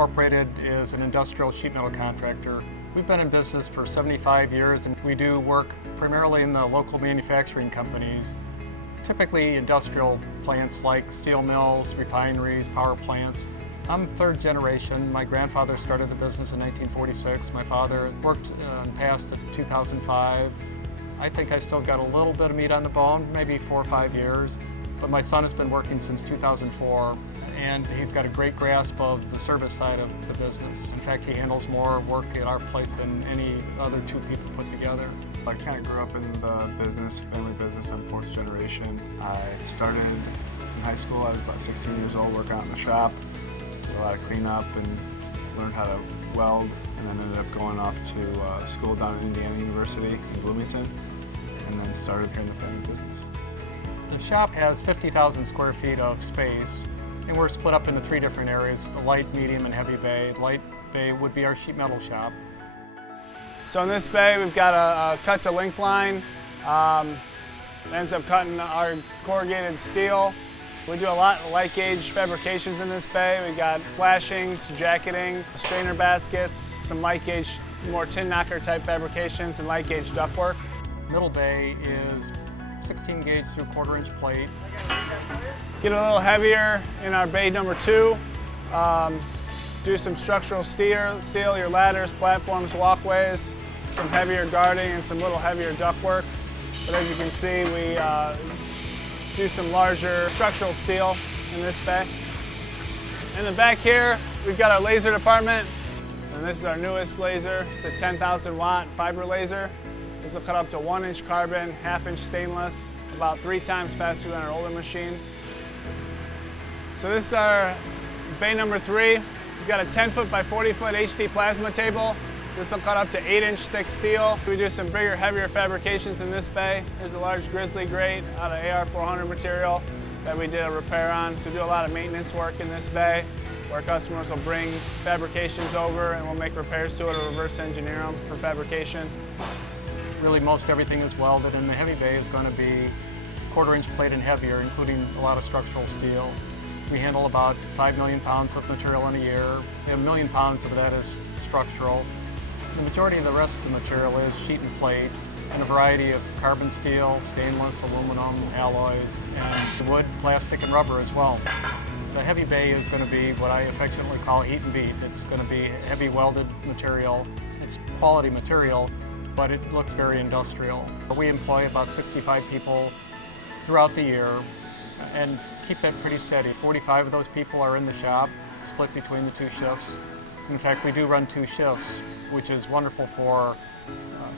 Incorporated is an industrial sheet metal contractor. We've been in business for 75 years and we do work primarily in the local manufacturing companies, typically industrial plants like steel mills, refineries, power plants. I'm third generation. My grandfather started the business in 1946. My father worked and passed in 2005. I think I still got a little bit of meat on the bone, maybe 4 or 5 years. But my son has been working since 2004, and he's got a great grasp of the service side of the business. In fact, he handles more work at our place than any other 2 people put together. I kind of grew up in the business, family business. I'm 4th generation. I started in high school. I was about 16 years old, working out in the shop. Did a lot of cleanup and learned how to weld, and then ended up going off to school down at Indiana University in Bloomington, and then started here in the family business. The shop has 50,000 square feet of space, and we're split up into 3 different areas: a light, medium, and heavy bay. Light bay would be our sheet metal shop. So in this bay, we've got a cut-to-length line. It ends up cutting our corrugated steel. We do a lot of light gauge fabrications in this bay. We got flashings, jacketing, strainer baskets, some light gauge, more tin knocker type fabrications, and light gauge ductwork. Middle bay is 16 gauge through 1/4 inch plate. Get a little heavier in our bay number 2. Do some structural steel, your ladders, platforms, walkways, some heavier guarding and some little heavier ductwork. But as you can see, we do some larger structural steel in this bay. In the back here, we've got our laser department, and this is our newest laser. It's a 10,000 watt fiber laser. This will cut up to 1 inch carbon, 1/2 inch stainless, about 3 times faster than our older machine. So this is our bay number 3. We've got a 10-foot by 40-foot HD plasma table. This will cut up to 8-inch thick steel. We do some bigger, heavier fabrications in this bay. There's a large grizzly grate out of AR400 material that we did a repair on. So we do a lot of maintenance work in this bay, where customers will bring fabrications over and we'll make repairs to it or reverse engineer them for fabrication. Really, most everything is welded, and the heavy bay is going to be 1/4 inch plate and heavier, including a lot of structural steel. We handle about 5 million pounds of material in a year, and 1 million pounds of that is structural. The majority of the rest of the material is sheet and plate, and a variety of carbon steel, stainless, aluminum, alloys, and wood, plastic, and rubber as well. The heavy bay is going to be what I affectionately call heat and beat. It's going to be heavy welded material. It's quality material, but it looks very industrial. We employ about 65 people throughout the year and keep it pretty steady. 45 of those people are in the shop, split between the 2 shifts. In fact, we do run 2 shifts, which is wonderful for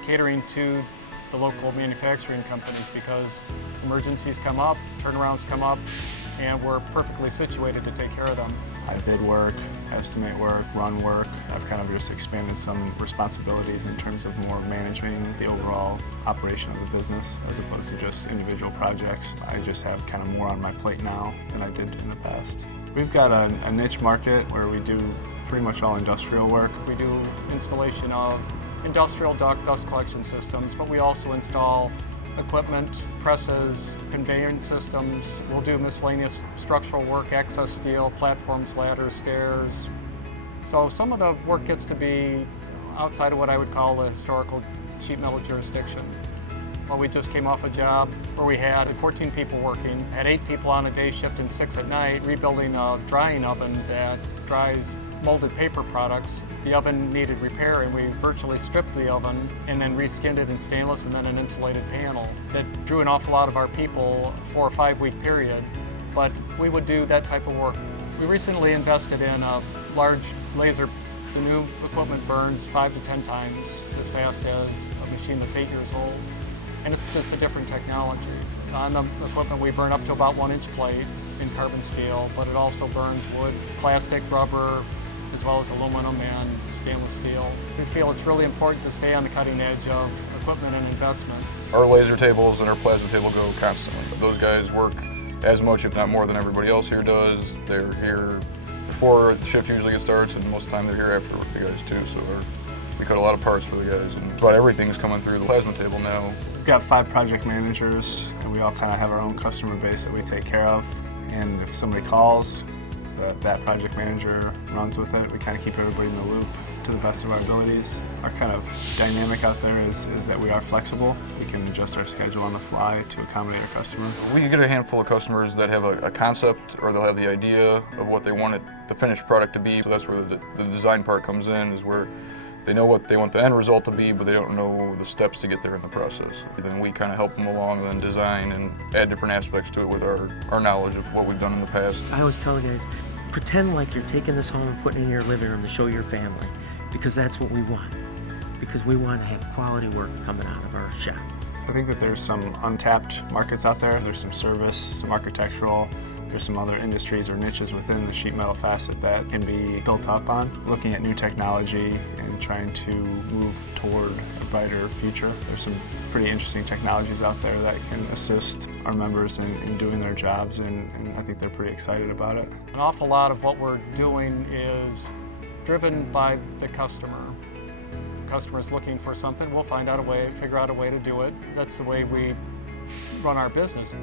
catering to the local manufacturing companies, because emergencies come up, turnarounds come up, and we're perfectly situated to take care of them. I bid work, estimate work, run work. I've kind of just expanded some responsibilities in terms of more managing the overall operation of the business as opposed to just individual projects. I just have kind of more on my plate now than I did in the past. We've got a niche market where we do pretty much all industrial work. We do installation of industrial dust collection systems, but we also install equipment, presses, conveyance systems. We'll do miscellaneous structural work, access steel, platforms, ladders, stairs. So some of the work gets to be outside of what I would call the historical sheet metal jurisdiction. Well, we just came off a job where we had 14 people working, had 8 people on a day shift and 6 at night, rebuilding a drying oven that dries molded paper products. The oven needed repair, and we virtually stripped the oven and then reskinned it in stainless and then an insulated panel. That drew an awful lot of our people for a 5-week period, but we would do that type of work. We recently invested in a large laser. The new equipment burns 5 to 10 times as fast as a machine that's 8 years old, and it's just a different technology. On the equipment, we burn up to about 1 inch plate in carbon steel, but it also burns wood, plastic, rubber, as well as aluminum and stainless steel. We feel it's really important to stay on the cutting edge of equipment and investment. Our laser tables and our plasma table go constantly. Those guys work as much, if not more, than everybody else here does. They're here before the shift usually starts, and most of the time they're here after work, the guys too. So we cut a lot of parts for the guys, and about everything's coming through the plasma table now. We've got 5 project managers, and we all kind of have our own customer base that we take care of. And if somebody calls, that project manager runs with it. We kind of keep everybody in the loop to the best of our abilities. Our kind of dynamic out there is that we are flexible. We can adjust our schedule on the fly to accommodate our customer. We get a handful of customers that have a concept, or they'll have the idea of what they want the finished product to be. So that's where the design part comes in, is where they know what they want the end result to be, but they don't know the steps to get there in the process. And then we kind of help them along and then design and add different aspects to it with our knowledge of what we've done in the past. I always tell the guys, pretend like you're taking this home and putting it in your living room to show your family, because that's what we want. Because we want to have quality work coming out of our shop. I think that there's some untapped markets out there. There's some service, some architectural, there's some other industries or niches within the sheet metal facet that can be built up on. Looking at new technology and trying to move toward a brighter future. There's some pretty interesting technologies out there that can assist our members in doing their jobs, and I think they're pretty excited about it. An awful lot of what we're doing is driven by the customer. If the customer's looking for something, we'll figure out a way to do it. That's the way we run our business.